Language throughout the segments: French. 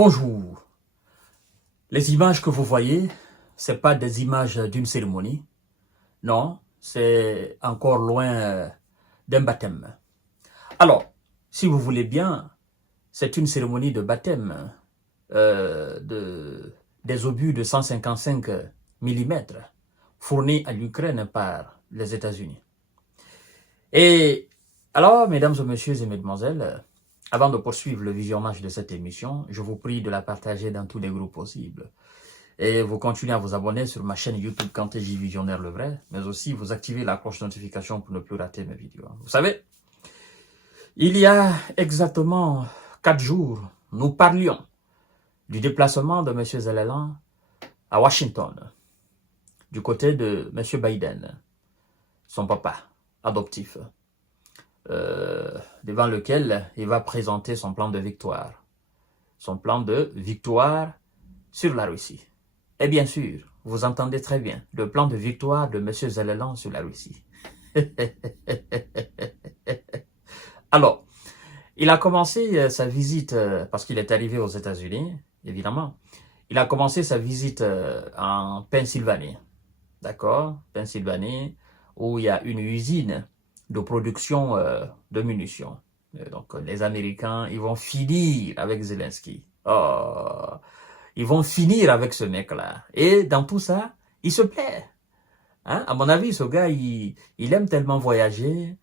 Bonjour. Les images que vous voyez, ce pas des images d'une cérémonie. Non, c'est encore loin d'un baptême. Alors, si vous voulez bien, c'est une cérémonie de baptême des obus de 155 mm fournis à l'Ukraine par les États-Unis. Et alors, mesdames et messieurs et mesdemoiselles, avant de poursuivre le visionnage de cette émission, je vous prie de la partager dans tous les groupes possibles. Et vous continuez à vous abonner sur ma chaîne YouTube Kanté J Visionnaire le vrai, mais aussi vous activez la cloche de notification pour ne plus rater mes vidéos. Vous savez, il y a exactement 4 jours, nous parlions du déplacement de M. Zelensky à Washington, du côté de M. Biden, son papa adoptif, devant lequel il va présenter son plan de victoire. Son plan de victoire sur la Russie. Et bien sûr, vous entendez très bien, le plan de victoire de M. Zelensky sur la Russie. Alors, il a commencé sa visite, parce qu'il est arrivé aux États-Unis, évidemment. Il a commencé sa visite en Pennsylvanie. D'accord? Pennsylvanie, où il y a une usine de production de munitions. Donc, les Américains, ils vont finir avec Zelensky. Oh, ils vont finir avec ce mec-là. Et dans tout ça, il se plaît. Hein? À mon avis, ce gars, il aime tellement voyager,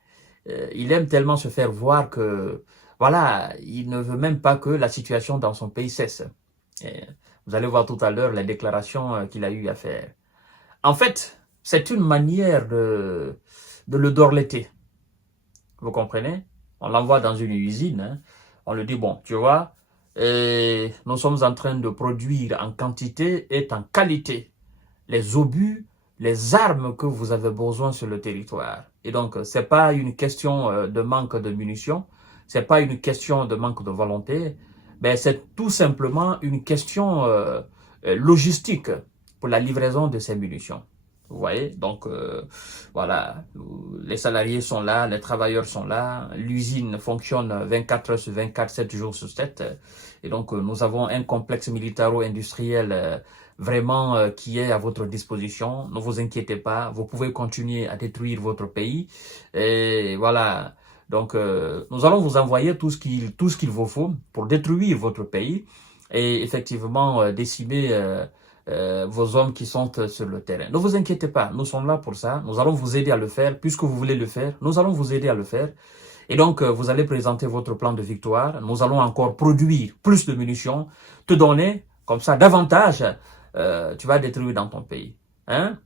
il aime tellement se faire voir que, voilà, il ne veut même pas que la situation dans son pays cesse. Et vous allez voir tout à l'heure les déclarations qu'il a eu à faire. En fait, c'est une manière de le dorleter. Vous comprenez? On l'envoie dans une usine, hein. On lui dit, bon, tu vois, nous sommes en train de produire en quantité et en qualité les obus, les armes que vous avez besoin sur le territoire. Et donc, c'est pas une question de manque de munitions, c'est pas une question de manque de volonté, mais c'est tout simplement une question logistique pour la livraison de ces munitions. Vous voyez, donc voilà, les salariés sont là, les travailleurs sont là, l'usine fonctionne 24 heures sur 24, 7 jours sur 7. Et donc nous avons un complexe militaro-industriel vraiment qui est à votre disposition. Ne vous inquiétez pas, vous pouvez continuer à détruire votre pays. Et voilà, donc nous allons vous envoyer tout ce qu'il vous faut pour détruire votre pays et effectivement décimer vos hommes qui sont sur le terrain. Ne vous inquiétez pas, nous sommes là pour ça. Nous allons vous aider à le faire. Puisque vous voulez le faire, nous allons vous aider à le faire. Et donc, vous allez présenter votre plan de victoire. Nous allons encore produire plus de munitions, te donner comme ça davantage, tu vas détruire dans ton pays. Hein?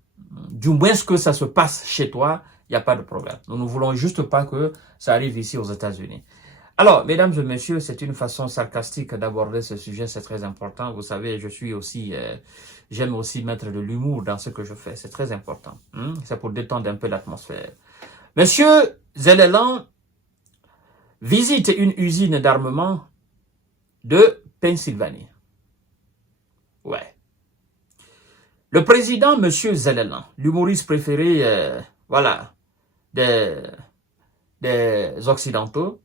Du moins que ça se passe chez toi, il n'y a pas de problème. Nous ne voulons juste pas que ça arrive ici aux États-Unis. Alors, mesdames et messieurs, c'est une façon sarcastique d'aborder ce sujet, c'est très important. Vous savez, je suis aussi, j'aime aussi mettre de l'humour dans ce que je fais, c'est très important. C'est pour détendre un peu l'atmosphère. Monsieur Zelensky visite une usine d'armement de Pennsylvanie. Ouais. Le président, monsieur Zelensky, l'humoriste préféré, voilà, des Occidentaux,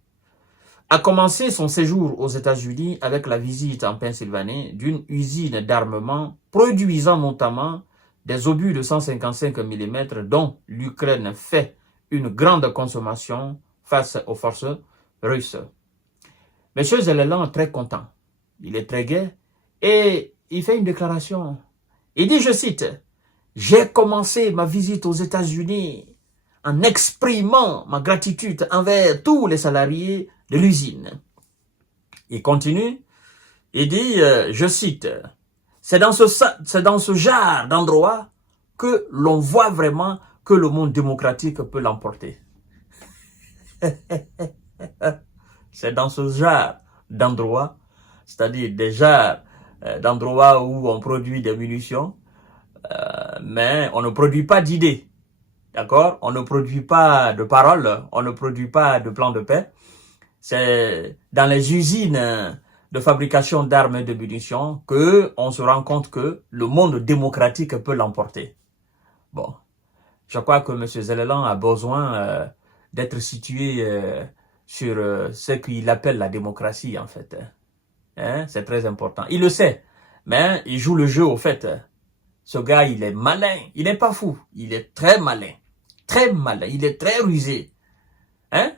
a commencé son séjour aux États-Unis avec la visite en Pennsylvanie d'une usine d'armement produisant notamment des obus de 155 mm dont l'Ukraine fait une grande consommation face aux forces russes. M. Zelensky est très content, il est très gai et il fait une déclaration. Il dit, je cite, « J'ai commencé ma visite aux États-Unis en exprimant ma gratitude envers tous les salariés de l'usine. » Il continue, il dit, je cite, « C'est dans ce genre d'endroit que l'on voit vraiment que le monde démocratique peut l'emporter. » C'est dans ce genre d'endroit, c'est-à-dire des genres d'endroits où on produit des munitions, mais on ne produit pas d'idées. D'accord? On ne produit pas de paroles, on ne produit pas de plan de paix. C'est dans les usines de fabrication d'armes et de munitions qu'on se rend compte que le monde démocratique peut l'emporter. Bon, je crois que M. Zelensky a besoin d'être situé sur ce qu'il appelle la démocratie, en fait. Hein, c'est très important. Il le sait, mais il joue le jeu au fait. Ce gars, il est malin. Il n'est pas fou. Il est très malin. Très malin. Il est très rusé. Hein?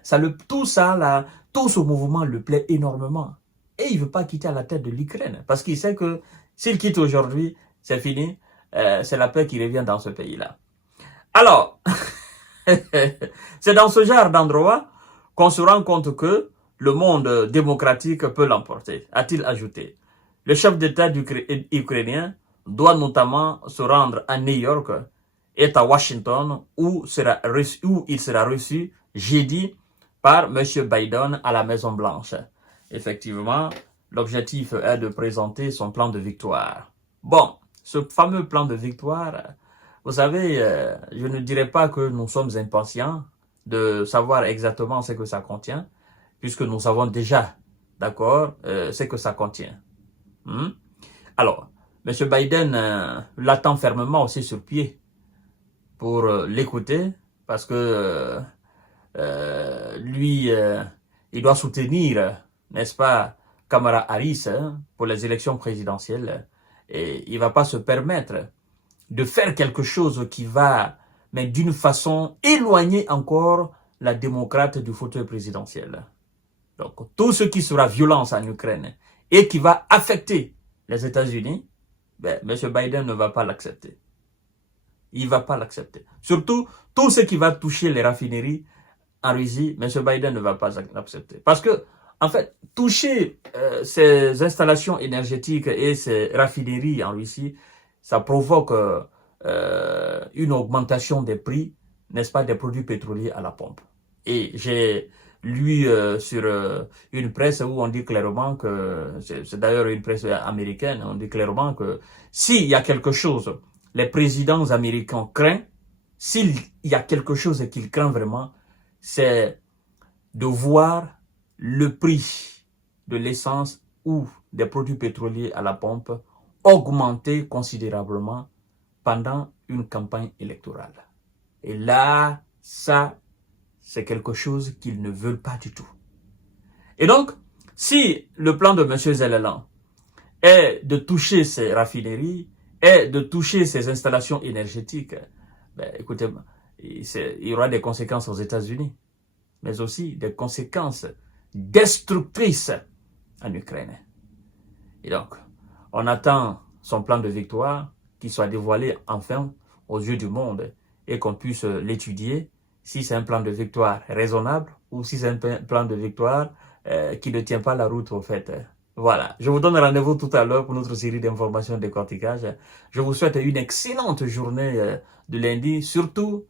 Tout ça, là, tout ce mouvement le plaît énormément. Et il ne veut pas quitter à la tête de l'Ukraine. Parce qu'il sait que s'il quitte aujourd'hui, c'est fini. C'est la paix qui revient dans ce pays-là. Alors, c'est dans ce genre d'endroit qu'on se rend compte que le monde démocratique peut l'emporter, a-t-il ajouté. Le chef d'État ukrainien doit notamment se rendre à New York et à Washington où il sera reçu jeudi par M. Biden à la Maison-Blanche. Effectivement, l'objectif est de présenter son plan de victoire. Bon, ce fameux plan de victoire, vous savez, je ne dirais pas que nous sommes impatients de savoir exactement ce que ça contient, puisque nous savons déjà, d'accord, ce que ça contient. Alors, M. Biden l'attend fermement aussi sur pied pour l'écouter, parce que lui, il doit soutenir, n'est-ce pas, Kamala Harris pour les élections présidentielles, et il ne va pas se permettre de faire quelque chose qui va, mais d'une façon éloigner encore la démocrate du fauteuil présidentiel. Donc, tout ce qui sera violence en Ukraine et qui va affecter les États-Unis, ben, M. Biden ne va pas l'accepter. Il ne va pas l'accepter. Surtout, tout ce qui va toucher les raffineries en Russie, M. Biden ne va pas l'accepter. Parce que, en fait, toucher ces installations énergétiques et ces raffineries en Russie, ça provoque une augmentation des prix, n'est-ce pas, des produits pétroliers à la pompe. Et j'ai lu sur une presse où on dit clairement que, c'est d'ailleurs une presse américaine, on dit clairement que s'il y a quelque chose, les présidents américains craignent, s'il y a quelque chose qu'ils craignent vraiment, c'est de voir le prix de l'essence ou des produits pétroliers à la pompe augmenter considérablement pendant une campagne électorale. Et là, ça, c'est quelque chose qu'ils ne veulent pas du tout. Et donc, si le plan de M. Zelensky est de toucher ces raffineries, est de toucher ces installations énergétiques, ben, écoutez, il y aura des conséquences aux États-Unis, mais aussi des conséquences destructrices en Ukraine. Et donc, on attend son plan de victoire qui soit dévoilé enfin aux yeux du monde et qu'on puisse l'étudier si c'est un plan de victoire raisonnable ou si c'est un plan de victoire qui ne tient pas la route au fait. Voilà, je vous donne rendez-vous tout à l'heure pour notre série d'informations de décortiquage. Je vous souhaite une excellente journée de lundi, surtout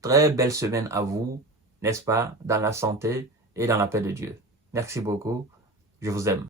très belle semaine à vous, n'est-ce pas, dans la santé et dans la paix de Dieu. Merci beaucoup, je vous aime.